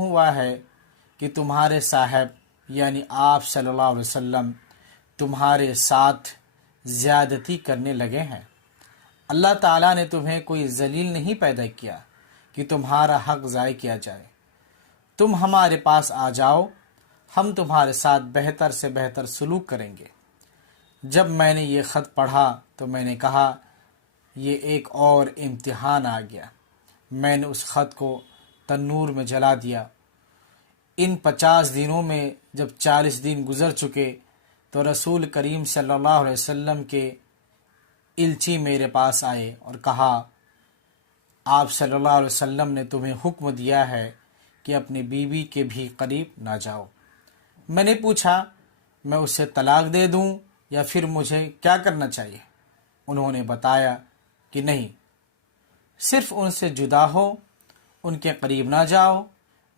ہوا ہے کہ تمہارے صاحب یعنی آپ صلی اللہ علیہ وسلم تمہارے ساتھ زیادتی کرنے لگے ہیں۔ اللہ تعالیٰ نے تمہیں کوئی ذلیل نہیں پیدا کیا کہ تمہارا حق ضائع کیا جائے۔ تم ہمارے پاس آ جاؤ، ہم تمہارے ساتھ بہتر سے بہتر سلوک کریں گے۔ جب میں نے یہ خط پڑھا تو میں نے کہا یہ ایک اور امتحان آ گیا۔ میں نے اس خط کو تنور میں جلا دیا۔ ان 50 دنوں میں جب 40 دن گزر چکے تو رسول کریم صلی اللہ علیہ وسلم کے الچی میرے پاس آئے اور کہا آپ صلی اللہ علیہ وسلم نے تمہیں حکم دیا ہے کہ اپنی بیوی کے بھی قریب نہ جاؤ۔ میں نے پوچھا میں اسے طلاق دے دوں یا پھر مجھے کیا کرنا چاہیے؟ انہوں نے بتایا کہ نہیں، صرف ان سے جدا ہو، ان کے قریب نہ جاؤ۔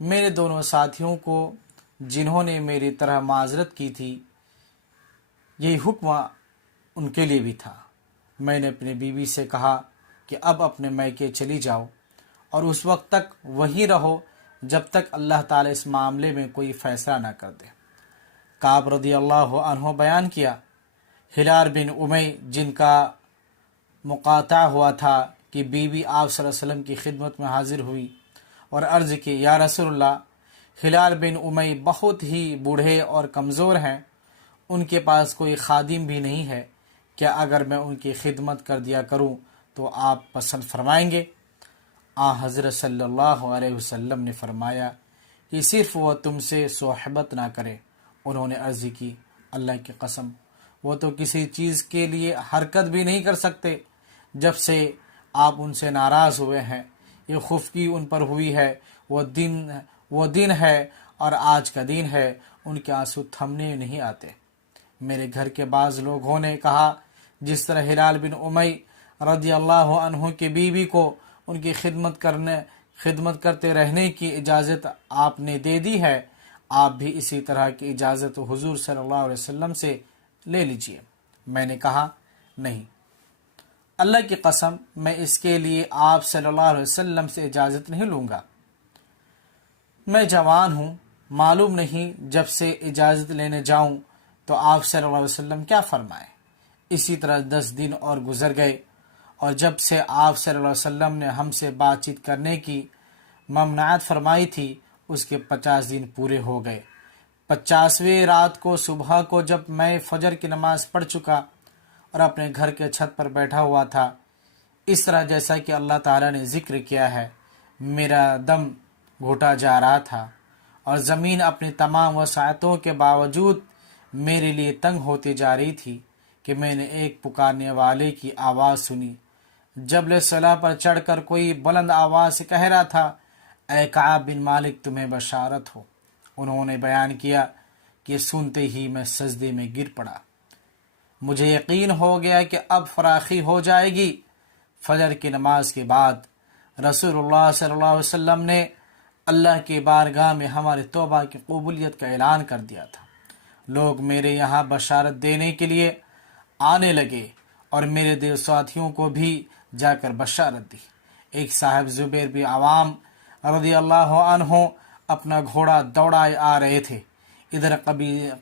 میرے دونوں ساتھیوں کو جنہوں نے میری طرح معذرت کی تھی یہی حکم ان کے لیے بھی تھا۔ میں نے اپنی بیوی سے کہا کہ اب اپنے میکے چلی جاؤ اور اس وقت تک وہیں رہو جب تک اللہ تعالیٰ اس معاملے میں کوئی فیصلہ نہ کر دے۔ کعب رضی اللہ عنہ بیان کیا، ہلال بن امی جن کا مقاطع ہوا تھا کہ بیوی آپ صلی اللہ علیہ وسلم کی خدمت میں حاضر ہوئی اور عرض کی یا رسول اللہ، ہلال بن امی بہت ہی بوڑھے اور کمزور ہیں، ان کے پاس کوئی خادم بھی نہیں ہے، کیا اگر میں ان کی خدمت کر دیا کروں تو آپ پسند فرمائیں گے؟ حضرت صلی اللہ علیہ وسلم نے فرمایا کہ صرف وہ تم سے صحبت نہ کرے۔ انہوں نے عرض کی اللہ کی قسم، وہ تو کسی چیز کے لیے حرکت بھی نہیں کر سکتے جب سے آپ ان سے ناراض ہوئے ہیں۔ یہ خفگی ان پر ہوئی ہے، وہ دن ہے اور آج کا دن ہے، ان کے آنسو تھمنے نہیں آتے۔ میرے گھر کے بعض لوگوں نے کہا جس طرح ہلال بن امی رضی اللہ عنہ کی بیوی کو ان کی خدمت کرتے رہنے کی اجازت آپ نے دے دی ہے، آپ بھی اسی طرح کی اجازت حضور صلی اللہ علیہ وسلم سے لے لیجئے۔ میں نے کہا نہیں، اللہ کی قسم میں اس کے لیے آپ صلی اللہ علیہ وسلم سے اجازت نہیں لوں گا۔ میں جوان ہوں، معلوم نہیں جب سے اجازت لینے جاؤں تو آپ صلی اللہ علیہ وسلم کیا فرمائیں۔ اسی طرح 10 دن اور گزر گئے اور جب سے آپ صلی اللہ علیہ وسلم نے ہم سے بات چیت کرنے کی ممنوعات فرمائی تھی اس کے 50 دن پورے ہو گئے۔ 50ویں رات کو صبح کو جب میں فجر کی نماز پڑھ چکا اور اپنے گھر کے چھت پر بیٹھا ہوا تھا، اس طرح جیسا کہ اللہ تعالیٰ نے ذکر کیا ہے، میرا دم گھٹا جا رہا تھا اور زمین اپنی تمام وسعتوں کے باوجود میرے لیے تنگ ہوتی جا رہی تھی کہ میں نے ایک پکارنے والے کی آواز سنی۔ جبل صلاح پر چڑھ کر کوئی بلند آواز سے کہہ رہا تھا اے کعب بن مالک تمہیں بشارت ہو۔ انہوں نے بیان کیا کہ سنتے ہی میں سجدے میں گر پڑا۔ مجھے یقین ہو گیا کہ اب فراخی ہو جائے گی۔ فجر کی نماز کے بعد رسول اللہ صلی اللہ علیہ وسلم نے اللہ کی بارگاہ میں ہماری توبہ کی قبولیت کا اعلان کر دیا تھا۔ لوگ میرے یہاں بشارت دینے کے لیے آنے لگے اور میرے دو ساتھیوں کو بھی جا کر بشارت دی۔ ایک صاحب زبیر بن عوام رضی اللہ عنہ اپنا گھوڑا دوڑائے آ رہے تھے۔ ادھر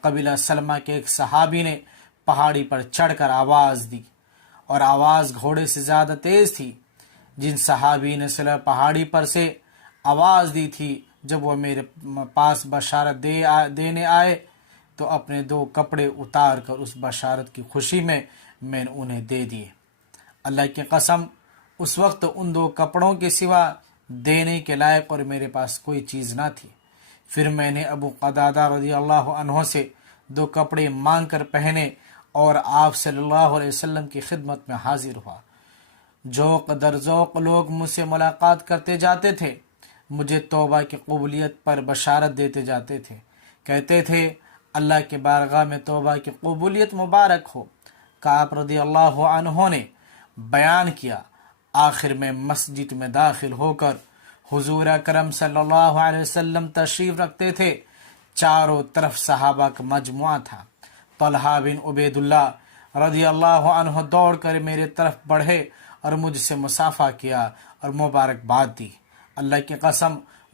قبیلہ سلمہ کے ایک صحابی نے پہاڑی پر چڑھ کر آواز دی اور آواز گھوڑے سے زیادہ تیز تھی۔ جن صحابی نے صلح پہاڑی پر سے آواز دی تھی، جب وہ میرے پاس بشارت دینے آئے تو اپنے 2 کپڑے اتار کر اس بشارت کی خوشی میں نے انہیں دے دیے۔ اللہ کی قسم اس وقت ان 2 کپڑوں کے سوا دینے کے لائق اور میرے پاس کوئی چیز نہ تھی۔ پھر میں نے ابو قتادہ رضی اللہ عنہ سے 2 کپڑے مانگ کر پہنے اور آپ صلی اللہ علیہ وسلم کی خدمت میں حاضر ہوا۔ ذوق در ذوق لوگ مجھ سے ملاقات کرتے جاتے تھے، مجھے توبہ کی قبولیت پر بشارت دیتے جاتے تھے، کہتے تھے اللہ کے بارگاہ میں توبہ کی قبولیت مبارک ہو۔ کعب رضی اللہ عنہ نے بیان کیا، آخر میں مسجد میں داخل ہو کر حضور اکرم صلی اللہ علیہ وسلم تشریف رکھتے تھے۔ چاروں طرف صحابہ کا مجموعہ تھا۔ طلحہ بن عبید اللہ رضی اللہ عنہ دوڑ کر میرے طرف بڑھے اور مجھ سے مصافحہ کیا اور مبارکباد دی۔ اللہ کی قسم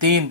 3